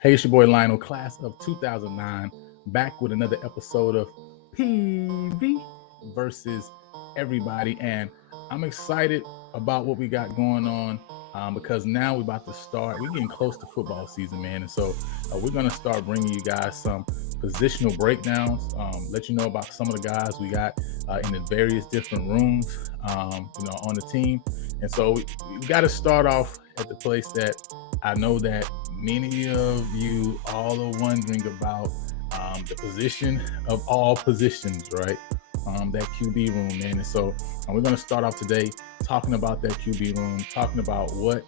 Hey, it's your boy Lionel, class of 2009, back with another episode of PV versus everybody. And I'm excited about what we got going on because now we're about to start. We're getting close to football season, man. And so we're going to start bringing you guys some positional breakdowns, let you know about some of the guys we got in the various different rooms, on the team. And so we got to start off at the place that I know that many of you all are wondering about, the position of all positions, right? That QB room, man. And so we're going to start off today talking about that QB room, talking about what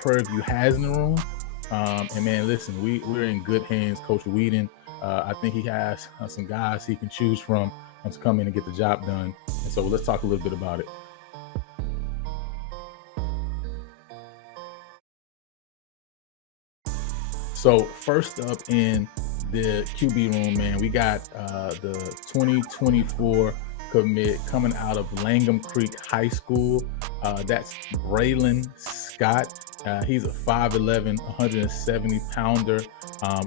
Prairie View has in the room. And man, listen, we're in good hands. Coach Whedon, I think he has some guys he can choose from to come in and get the job done. And so let's talk a little bit about it. So first up in the QB room, man, we got the 2024 commit coming out of Langham Creek High School. That's Braylon Scott. He's a 5'11", 170 pounder,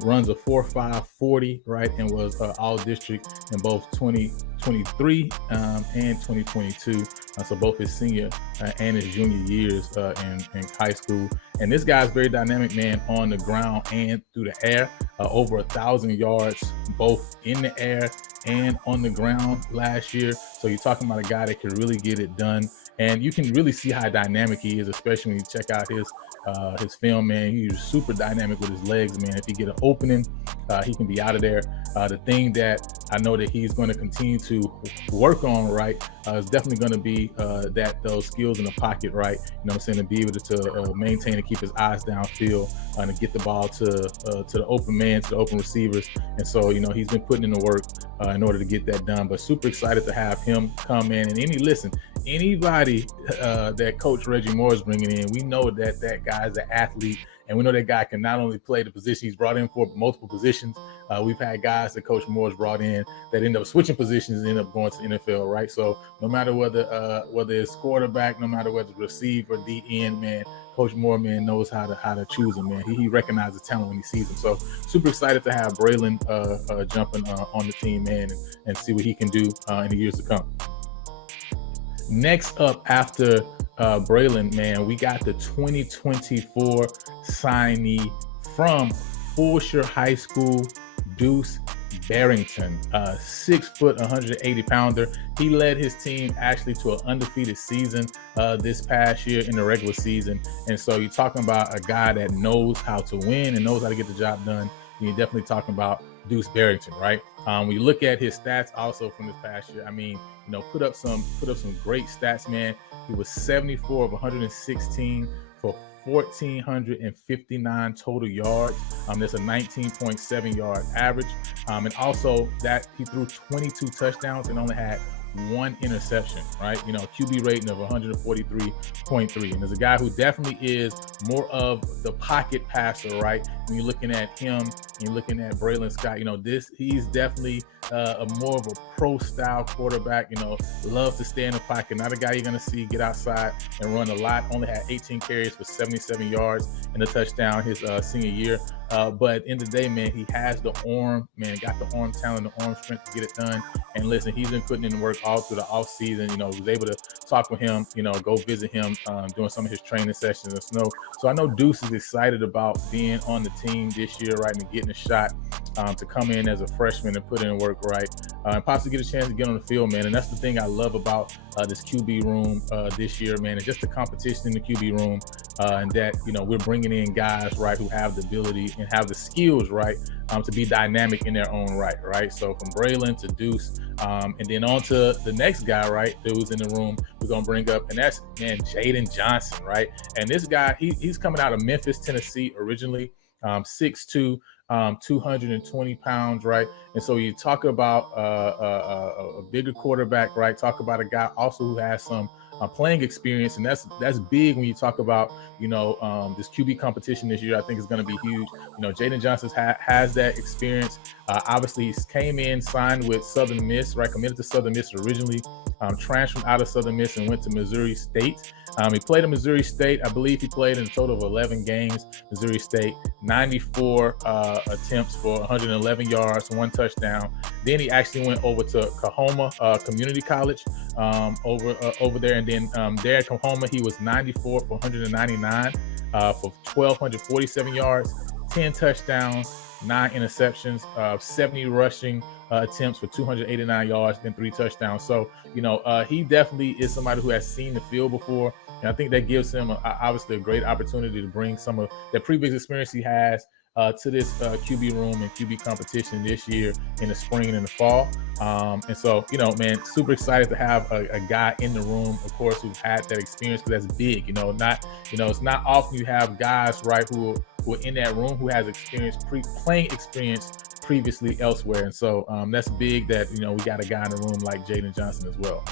runs a 4.5 40, right, and was all district in both 2023 and 2022. So both his senior and his junior years in high school. And this guy's very dynamic, man, on the ground and through the air. Over 1,000 yards, both in the air and on the ground last year. So you're talking about a guy that can really get it done. And you can really see how dynamic he is, especially when you check out his film, man. He's super dynamic with his legs, man. If he get an opening, he can be out of there. The thing that I know that he's going to continue to work on, right, is definitely going to be those skills in the pocket, right? You know what I'm saying? To be able to maintain and keep his eyes downfield and to get the ball to the open man, to the open receivers. And so, he's been putting in the work in order to get that done. But super excited to have him come in. And anybody that Coach Reggie Moore is bringing in, we know that guy is an athlete. And we know that guy can not only play the position he's brought in for, but multiple positions. We've had guys that Coach Moore's brought in that end up switching positions and end up going to the NFL, right? So no matter whether it's quarterback, no matter whether it's receiver, DN, man, Coach Moore, man, knows how to choose him, man. He recognizes talent when he sees him. So super excited to have Braylon jumping on the team, man, and see what he can do in the years to come. Next up after Braylon, man, we got the 2024 signee from Fulshire High School, Deuce Barington, 6 foot, 180 pounder. He led his team actually to an undefeated season this past year in the regular season. And so you're talking about a guy that knows how to win and knows how to get the job done. You're definitely talking about Deuce Barington, right? When you look at his stats also from this past year, I mean, put up some great stats, man. He was 74 of 116 for 1,459 total yards. That's a 19.7 yard average. And also that he threw 22 touchdowns and only had one interception, right? QB rating of 143.3. And there's a guy who definitely is more of the pocket passer, right? When you're looking at him, you're looking at Braylon Scott, he's definitely a more of a pro style quarterback, loves to stay in the pocket. Not a guy you're going to see get outside and run a lot. Only had 18 carries for 77 yards and a touchdown his senior year. But at the end of the day, man, he has the arm, man, got the arm talent, the arm strength to get it done. And listen, he's been putting in the work all through the off season. Was able to talk with him, go visit him, doing some of his training sessions and snow. So I know Deuce is excited about being on the team this year, right, and getting a shot to come in as a freshman and put in work, right, and possibly get a chance to get on the field, man. And that's the thing I love about this QB room this year, man. It's just the competition in the QB room, and that we're bringing in guys, right, who have the ability and have the skills, right, to be dynamic in their own right. So from Braylon to Deuce, and then on to the next guy, right, who's in the room we're gonna bring up, and that's, man, Jaden Johnson, right? And this guy, he's coming out of Memphis, Tennessee originally, 6'2", 220 pounds, right? And so you talk about a bigger quarterback, right? Talk about a guy also who has some playing experience, and that's big when you talk about this QB competition this year. I think is going to be huge. Jaden Johnson has that experience. Obviously, he came in, signed with Southern Miss, right? Committed to Southern Miss originally, transferred out of Southern Miss and went to Missouri State. He played at Missouri State. I believe he played in a total of 11 games. Missouri State, 94 attempts for 111 yards, 1 touchdown. Then he actually went over to Kahoma Community College over there. And then there at Kahoma, he was 94 for 199 for 1,247 yards, 10 touchdowns, 9 interceptions, 70 rushing attempts for 289 yards, and 3 touchdowns. So, he definitely is somebody who has seen the field before. And I think that gives him obviously a great opportunity to bring some of that previous experience he has to this QB room and QB competition this year in the spring and in the fall. And so, man, super excited to have a guy in the room, of course, who's had that experience, because that's big. It's not often you have guys, right, who are in that room who has playing experience previously elsewhere. And so that's big that, we got a guy in the room like Jaden Johnson as well.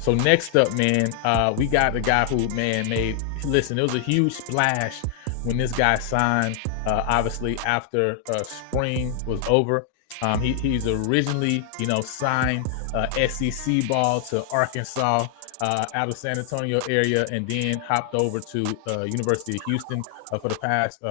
So next up, man, we got the guy who, man, it was a huge splash when this guy signed, obviously after spring was over. He's originally, signed SEC ball to Arkansas out of San Antonio area, and then hopped over to University of Houston for the past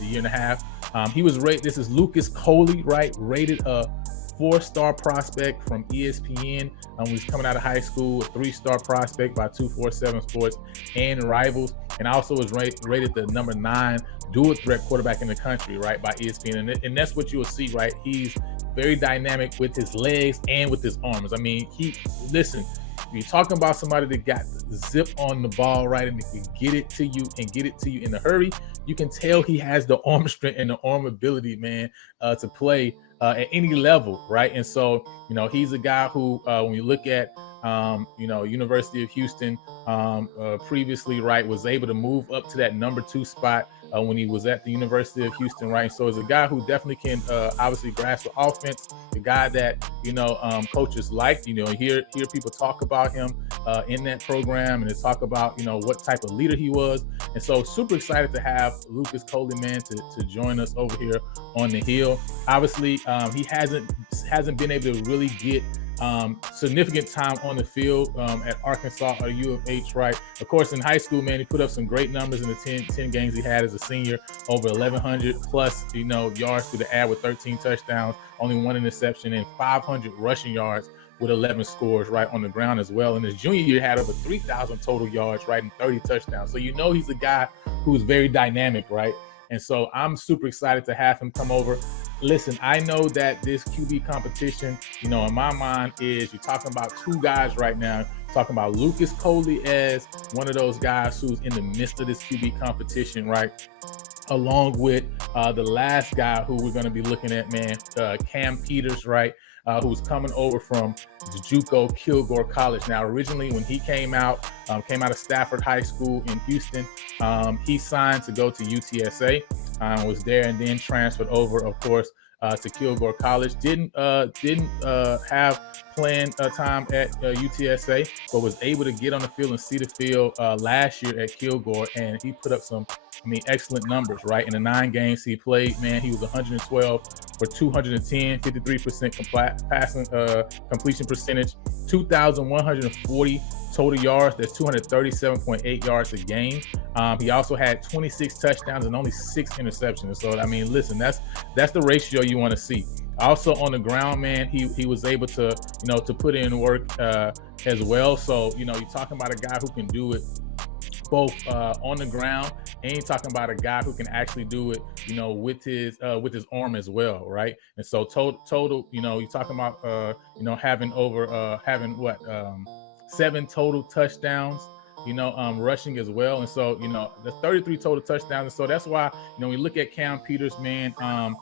year and a half. He was rated, this is Lucas Coley, right? Rated a 4-star prospect from ESPN. He was coming out of high school, a 3-star prospect by 247 Sports and Rivals, and also was rated the number 9 dual threat quarterback in the country, right, by ESPN. And that's what you will see, right? He's very dynamic with his legs and with his arms. I mean, you're talking about somebody that got zip on the ball, right, and can get it to you in a hurry. You can tell he has the arm strength and the arm ability, man, to play at any level, right? And so, he's a guy who, when you look at, University of Houston previously, right, was able to move up to that number 2 spot when he was at the University of Houston, right? So it's a guy who definitely can obviously grasp the offense, the guy that, coaches like, hear people talk about him in that program, and they talk about, what type of leader he was. And so super excited to have Lucas Coley, man, to join us over here on the Hill. Obviously, he hasn't been able to really get significant time on the field at Arkansas or U of H, right? Of course, in high school, man, he put up some great numbers in the 10 games he had as a senior, over 1,100 plus, yards through the air with 13 touchdowns, only 1 interception, and 500 rushing yards with 11 scores, right, on the ground as well. In his junior year, had over 3,000 total yards, right, and 30 touchdowns. So he's a guy who's very dynamic, right? And so I'm super excited to have him come over. Listen, I know that this QB competition, in my mind, is you're talking about 2 guys right now. Talking about Lucas Coley as one of those guys who's in the midst of this QB competition, right? Along with the last guy who we're going to be looking at, man, Cam Peters, right? Who's coming over from JUCO Kilgore College. Now, originally when he came out of Stafford High School in Houston, he signed to go to UTSA, was there, and then transferred over, of course, to Kilgore College. Didn't have playing time at UTSA, but was able to get on the field and see the field last year at Kilgore, and he put up some, excellent numbers, right? In the 9 games he played, man, he was 112 for 210, 53% completion percentage, 2,140 total yards. That's 237.8 yards a game. He also had 26 touchdowns and only 6 interceptions. So, listen, that's the ratio you want to see. Also on the ground, man, he was able to, to put in work as well. So, you're talking about a guy who can do it both on the ground, and you're talking about a guy who can actually do it, with his arm as well, right? And so total, you're talking about having 7 total touchdowns, rushing as well. And so, the 33 total touchdowns. And so that's why, we look at Cam Peters, man, and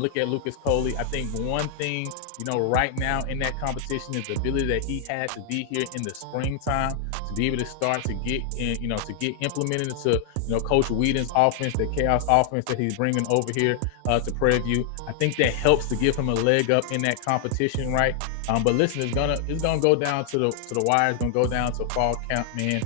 look at Lucas Coley. I think one thing, right now in that competition is the ability that he had to be here in the springtime to be able to start to get in, to get implemented into, Coach Whedon's offense, the chaos offense that he's bringing over here to Prairie View. I think that helps to give him a leg up in that competition, right? But listen, it's gonna go down to the wire. It's gonna go down to fall camp, man.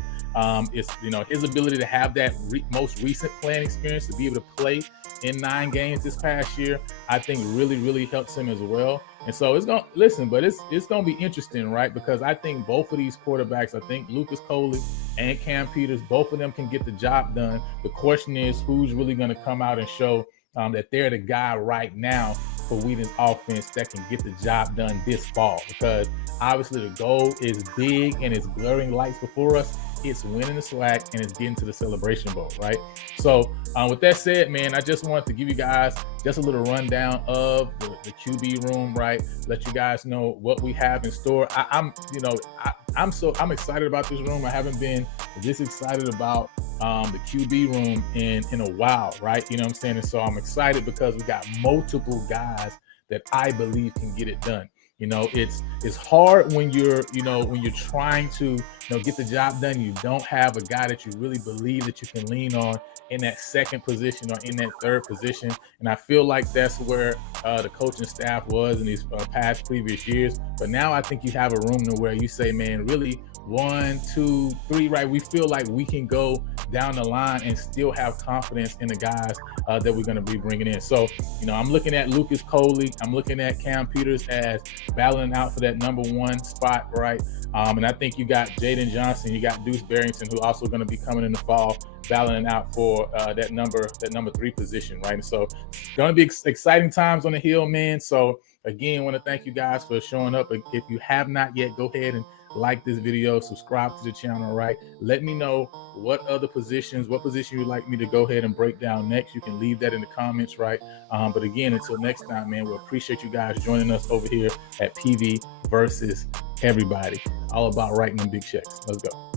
It's his ability to have that most recent playing experience, to be able to play in 9 games this past year, I think really helps him as well. And so it's gonna listen, but it's gonna be interesting, right? Because I think both of these quarterbacks, I think Lucas Coley and Cam Peters, both of them can get the job done. The question is, who's really gonna come out and show that they're the guy right now for Whedon's offense that can get the job done this fall? Because obviously the goal is big and it's glaring lights before us. It's winning the SWAC and it's getting to the Celebration Bowl, right? So with that said, man, I just wanted to give you guys just a little rundown of the QB room, right? Let you guys know what we have in store. I'm excited about this room. I haven't been this excited about the QB room in a while, right? You know what I'm saying? And so I'm excited because we got multiple guys that I believe can get it done. You know, it's hard when you're trying to get the job done. You don't have a guy that you really believe that you can lean on in that second position or in that third position. And I feel like that's where the coaching staff was in these past previous years. But now I think you have a room to where you say, man, really 1, 2, 3, right? We feel like we can go down the line and still have confidence in the guys that we're going to be bringing in. So, I'm looking at Lucas Coley. I'm looking at Cam Peters as battling out for that number 1 spot, right? And I think you got Jaden Johnson, you got Deuce Barington, who also going to be coming in the fall, battling out for that number 3 position, right? And so it's going to be exciting times on the hill, man. So again, I want to thank you guys for showing up. If you have not yet, go ahead and like this video, subscribe to the channel, right? Let me know what position you'd like me to go ahead and break down next. You can leave that in the comments, right? But again, until next time, man, we appreciate you guys joining us over here at PV versus everybody. All about writing them big checks. Let's go.